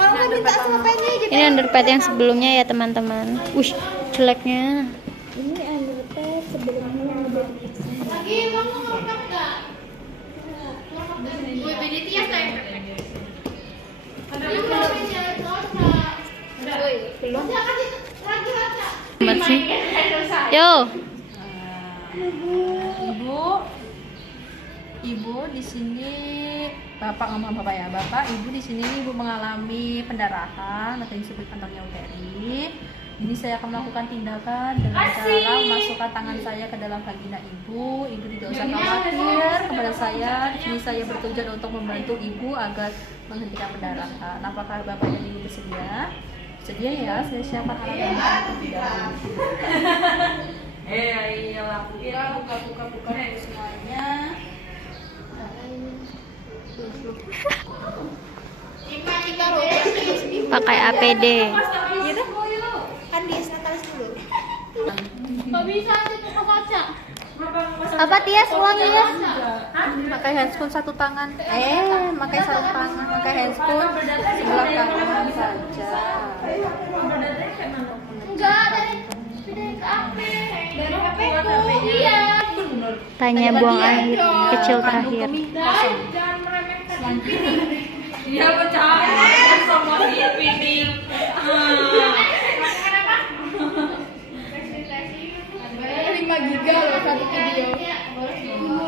Kalau nggak minta selapainya aja. Ini underpad yang sebelumnya ya teman-teman. Wih, jeleknya. Ini underpad sebelumnya udah diiksan. Lagi kamu ngerekam nggak? Wih, bediti ya saya. Belum. Amat sih. Yo. Ibu di sini Bapak ngomong Bapak ya. Bapak, Ibu di sini Ibu mengalami pendarahan atau disebut kantongnya uteri. Ini saya akan melakukan tindakan dengan cara memasukkan tangan saya ke dalam vagina Ibu. Ibu tidak usah khawatir kepada saya. Di sini saya bertujuan untuk membantu Ibu agar menghentikan pendarahan. Apakah Bapak dan Ibu bersedia? Bersedia ya, saya siapkan alat yang iyalah, buka ya semuanya. Pakai APD. Gitu? Kan di Natalis dulu. Nggak bisa sih buka kaca. Apa Tias? Ulang Tias. Pakai handphone satu tangan. Pakai satu tangan, pakai handphone sebelah kanan saja. Enggak, dari HP. Dari HP ku. Iya. Tanya buang air kecil terakhir. Jangan meremehkan. Iya percaya sama video. Lima giga loh satu video.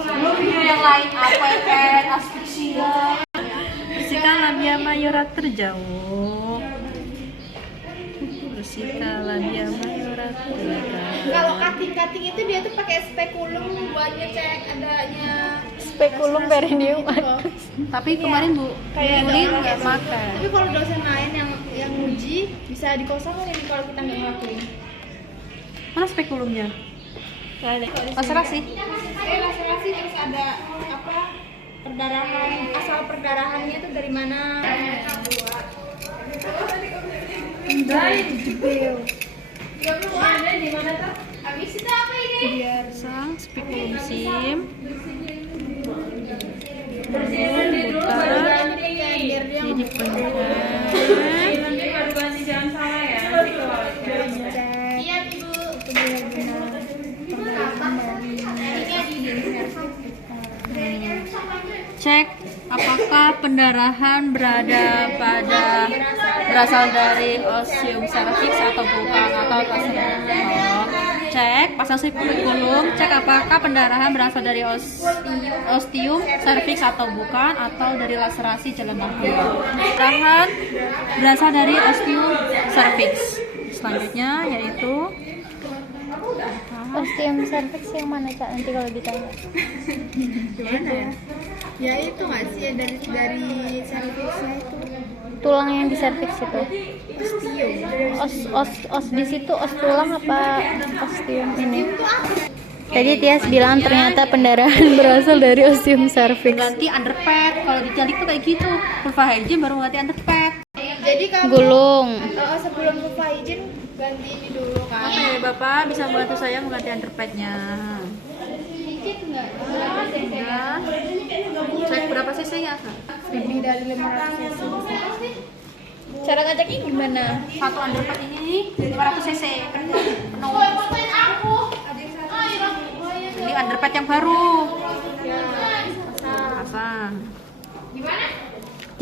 Belum video yang lain apa kan asfixia. Bersihkan labia mayora terjauh. Bersihkan labia mayora terjauh. Kalau cutting itu dia tuh pakai spekulum buat ngecek adanya Spekulum perineum. Tapi kemarin Bu kayak Yuli ada nggak orang makan. Tapi kalau dosen lain yang uji bisa dikosongin ini kalau kita nggak ngelakuin. Mana spekulumnya? Laserasi. Laserasi terus ada apa perdarahan, asal perdarahannya itu dari mana? Di mana tuh? Habis itu apa ini? Biar Sang spekulum sim. biar dia Ini dipenuhkan. Nanti baru ganti jangan salah ya. cek. Iya ibu. Itu benar-benar Cek apakah pendarahan berasal dari osium cervix atau bukan atau cek pasang spekulum, cek apakah pendarahan berasal dari ostium cervix atau bukan atau dari laserasi jalan nafas. Pendarahan berasal dari ostium cervix. Selanjutnya yaitu Ostium cervix yang mana Cak nanti kalau ditanya? gimana ya? Ya itu nggak sih ya dari cervixnya itu Tulang yang di cervix itu. ostium. Os di situ os tulang apa ostium ini? Tadi Tias bilang ternyata pendarahan berasal dari ostium cervix. ganti underpad. Kalau dijalik tuh kayak gitu. Vulva hygiene baru ganti underpad. Jadi kamu Gulung. sebelum lupa izin ganti ini dulu kan? Oke, Bapak bisa bantu saya mengganti underpadnya. Dikit nggak? Ya. Cek berapa cc-nya, Kak? Lebih dari 500 cc. Cara ngeceknya gimana? Satu underpad ini 500 cc. Penuh. Ini underpad yang baru. Pasang.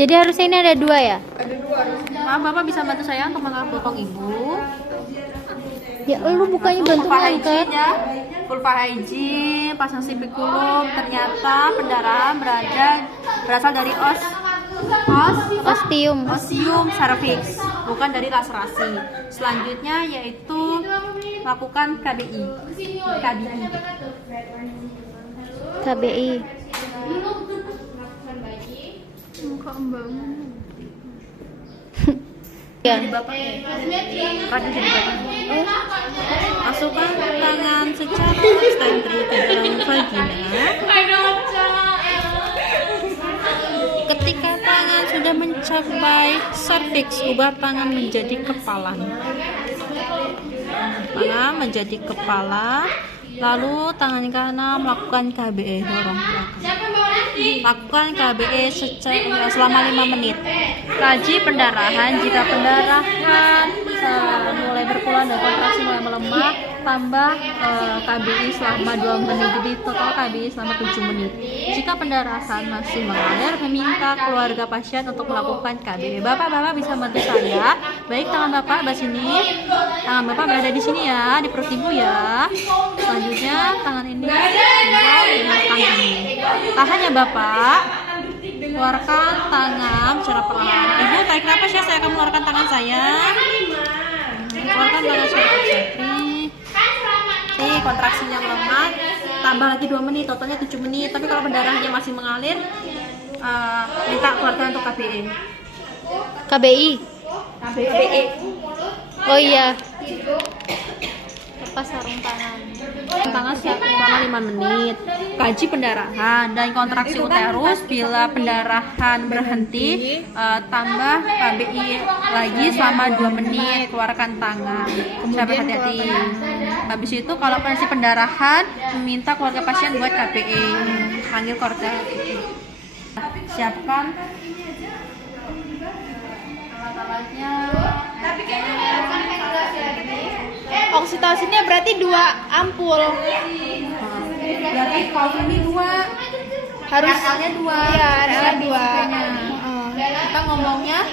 Jadi harusnya ini ada 2 ya? Maaf, Bapak bisa bantu saya untuk mengangkat Ibu. Ya lu bukannya bantu Vulva angkat. hygiene ya. Vulva hygiene, pasang spekulum. Ternyata pendarahan berasal dari Ostium. osium cervix, bukan dari laserasi. Selanjutnya yaitu lakukan KBI. KBI. Ya. Bapak rajin jadi bapak. Masukkan tangan secara ekstensif ke dalam vagina. Ketika tangan sudah mencapai cervix, ubah tangan menjadi kepala. Tangan menjadi kepala. Lalu tangan kanan melakukan KBE, dorong belakang. Lakukan KBE selama 5 menit. Kaji pendarahan. Jika pendarahan mulai berkurang dan kontraksi mulai melemah, tambah KBI selama 2 menit. Jadi total KBI selama 7 menit. Jika pendarahan masih mengalir, meminta keluarga pasien untuk melakukan KBI. Bapak-bapak bisa bantu saya. Baik, tangan Bapak di sini. Tangan Bapak berada di sini ya, di perut Ibu ya. Selanjutnya tangan ini menekan ini. Tahan ya Bapak. Keluarkan tangan secara perlahan. Ibu tarik napas ya, saya akan mengeluarkan tangan saya. Keluarkan tangan secara perlahan. Nih, kontraksinya melemah. Tambah lagi 2 menit, totalnya 7 menit. Tapi kalau pendarahannya masih mengalir, minta keluarkan untuk KBE. KBI. KBE. Oh iya. Lepas sarung tangan. Tangan selama 5 menit. Kaji pendarahan dan kontraksi uterus. Bila pendarahan berhenti, tambah KBI lagi selama 2 menit. Keluarkan tangan. Siapa hati-hati. Habis itu kalau masih pendarahan, meminta keluarga pasien buat KBI. Panggil keluarga. Siapkan alat-alatnya. Oksitosinnya berarti 2 ampul. Berarti kalau ini 2 Harus RL-nya 2. Iya, RL-nya 2. Kita ngomongnya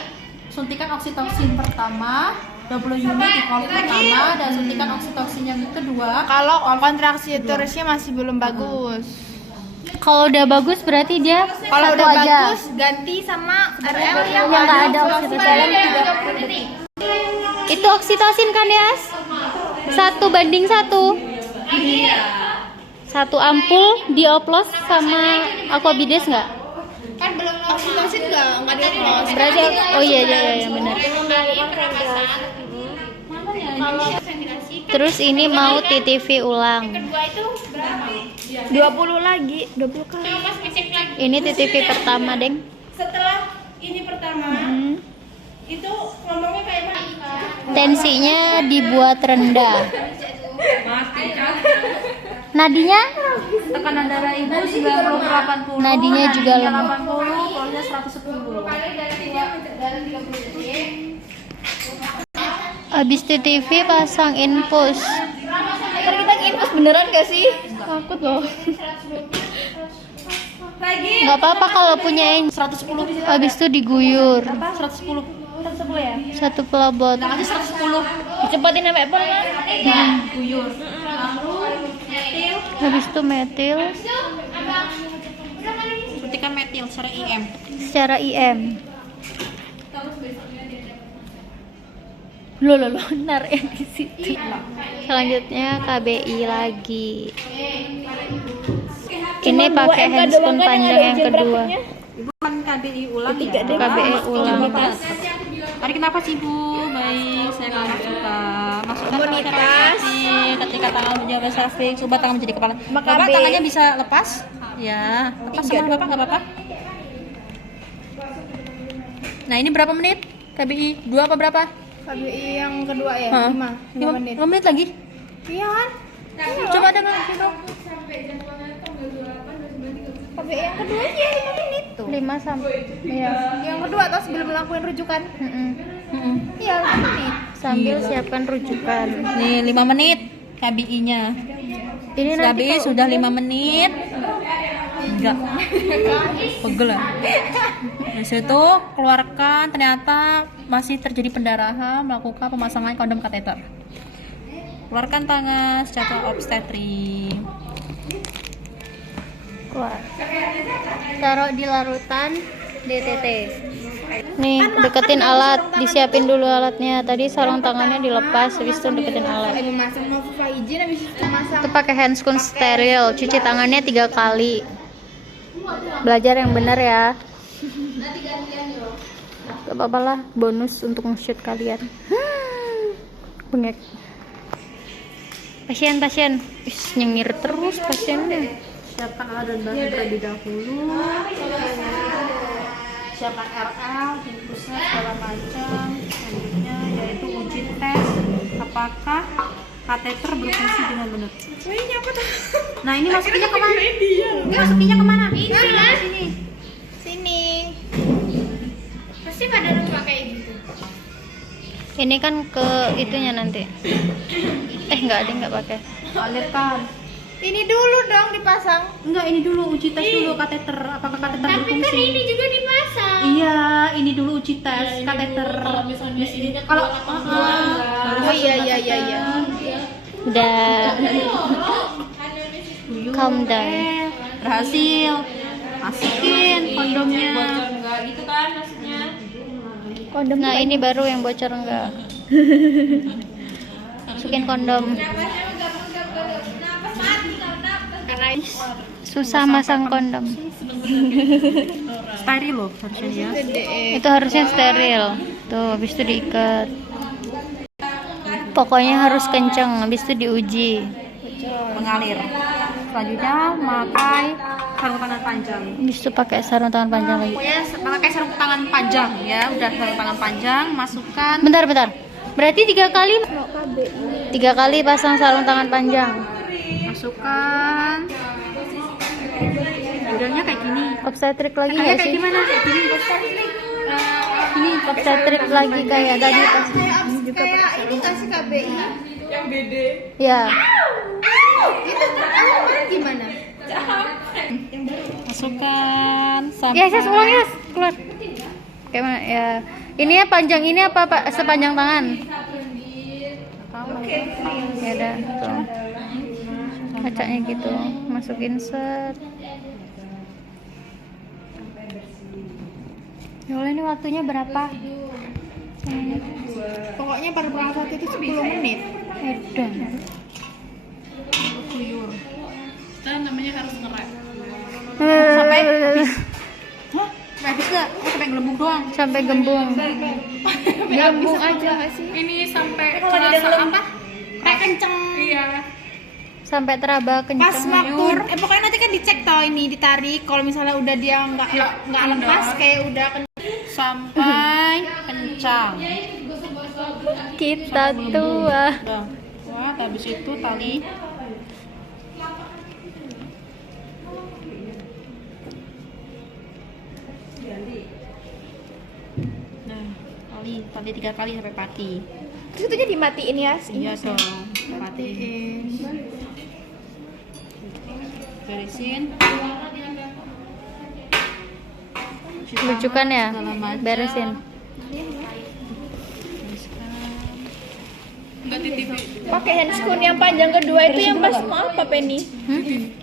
suntikan oksitosin pertama 20 unit di kol pertama dan suntikan oksitosin yang kedua. Kalau kontraksi uterusnya masih belum bagus. Kalau udah bagus berarti dia Kalau satu udah aja. bagus ganti sama RL yang nggak ada oksitosin. Itu oksitosin kan ya? 1:1. 1 ampul dioplos sama aquabides nggak? kan belum oksitosin enggak dioplos. Berarti oh iya benar. Terus ini mau TTV ulang. Kedua itu berapa? 20 lagi, 20 kali. Ini TTV pertama, Deng. Setelah ini pertama, itu ngomongnya kayak mana? Tensinya dibuat rendah. Nadinya? Tekanan darah ibu 90/80. Nadinya juga lemah. 80, kolnya 110. Habis TTV pasang infus. Ntar kita infus beneran gak sih? Takut loh. Nggak apa-apa kalau punya 110. habis itu diguyur. Berapa? 110. 110 ya? Satu pelabot. Tangan aja 110. Dicepatin sampai pelan. Guyur. Lalu metil. Habis itu metil Suntikan metil secara IM. secara IM. Loh, narik di situ. Selanjutnya KBI lagi. Ini pakai handphone panjang yang kedua. Ibu kan KBI ulang ya? KBI ulang. Tarik napas Ibu. Baik, saya akan masukkan hati ketika tangan menjaga cervix, ubah tangan menjadi kepala. Bapak tangannya bisa lepas? Ya, lepas sama Bapak nggak apa-apa. Nah, ini berapa menit? KBI 2 apa berapa? KBI yang kedua ya, 5 menit. 5 menit lagi? Iya kan? Coba ada nggak? KBI yang kedua aja 5 menit tuh. 5 sampai Iya. Yang kedua atau sebelum melakukan rujukan? Iya, 5 menit. sambil siapkan rujukan. Nih 5 menit KBI-nya. Ini nanti KBI sudah 5 menit. Enggak. Pegel ya. Di situ keluarkan, ternyata masih terjadi pendarahan, melakukan pemasangan kondom kateter. Keluarkan tangan secara obstetri. keluar. Taruh di larutan DTT. Nih, deketin alat, disiapin dulu alatnya. Tadi sarung tangannya dilepas, habis itu deketin alat. Masang mau izin habis itu masang. Itu pakai handscoon steril, cuci tangannya 3 kali. Belajar yang benar ya. Gak apa-apa lah, bonus untuk nge-shoot kalian. Bengek. Pasien, nyengir terus pasiennya. Siapkan alat dan bahan terlebih dahulu. Siapkan RL, infusnya segala macam. Selanjutnya yaitu uji tes apakah kateter berfungsi dengan benar. Nah, ini masukinnya kemana? Ini masukinnya kemana? Sini. Sini. Pasti pada rumah kayak gitu. Ini kan ke itunya nanti. Enggak, dia enggak pakai. Lihat kan. Ini dulu dong dipasang. Enggak, ini dulu uji tes dulu kateter. Apakah kateter Tapi berfungsi? kan ini juga dipasang. Iya, ini dulu uji tes kateter. Kalau Oh iya. Udah. Calm down. Berhasil. Masukin kondomnya. Bocor enggak gitu kan maksudnya? Kondom. Nah, ini baru yang bocor enggak. Masukin kondom. Susah masang kondom. Steril loh harusnya ya. Itu harusnya steril. Tuh, habis itu diikat. Pokoknya harus kenceng, habis itu diuji. Mengalir. Selanjutnya memakai sarung tangan panjang. Habis itu pakai sarung tangan panjang lagi. Pokoknya pakai sarung tangan panjang ya. Udah sarung tangan panjang, masukkan. Bentar. Berarti 3 kali. 3 kali pasang sarung tangan panjang. Masukkan. Modelnya kayak gini. Obstetrik lagi Kayak nggak sih? gimana? Kayak gini. Ini obstetrik lagi kayak tadi pas. Kayak ini kasih KBI. Ya. Itu kemarin gimana? Masukkan. Ya, saya ulang ya, keluar. Kayak mana ya? Ini ya panjang ini apa Pak? Sepanjang tangan? Ya udah, tuh. Kacanya gitu, masukin set. Ya Allah, ini waktunya berapa? Pokoknya pada berangkat itu 10 menit. Udah. Kita namanya harus ngerek. Sampai habis. Hah? Habis nggak? Oh, sampai gelembung doang. Sampai gembung. Gabung aja nggak sih? Ini sampai Kalau di terasa dalam apa? kayak kenceng. Iya. Sampai teraba Pas kenceng. waktu, pokoknya nanti kan dicek toh ini ditarik. Kalau misalnya udah dia nggak lepas kayak udah Sampai kencang. Kita tua. Udah. Wah, habis itu tali. Nah, tali 3 kali sampai pati. terus itunya dimatiin ya. Iya dong, pati. Beresin. Lucukan ya? Segala macam. Beresin. Enggak titip. Pakai handscoon yang panjang kedua itu yang pas mau apa Penny? Hmm?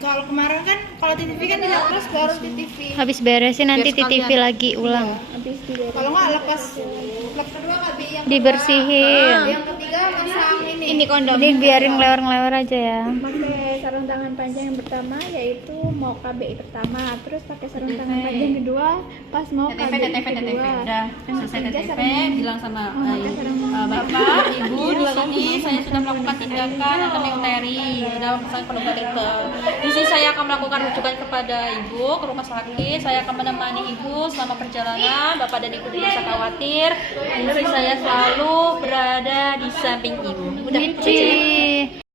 Kalau kemarin kan kalau TTV kan dilepas baru TTV. Habis beresin nanti Biar sekalian. TTV lagi ulang. Kalau nggak lepas kedua KBI yang Dibersihin. yang ketiga pasang ini kondom. Jadi biarin ngelewar-ngelewar aja ya. Pakai sarung tangan panjang yang pertama yaitu mau KBI pertama, terus pakai sarung tangan panjang kedua pas mau KBI kedua. Udah selesai TTP, bilang sama Bapak, Ibu di sini saya sudah melakukan tindakan anatomi sudah memasang kondom kateter. Di sini saya akan melakukan rujukan kepada Ibu ke rumah sakit. Saya akan menemani Ibu selama perjalanan. Bapak dan Ibu tidak usah khawatir. Istri saya selalu berada di samping Ibu. Udah. Cici.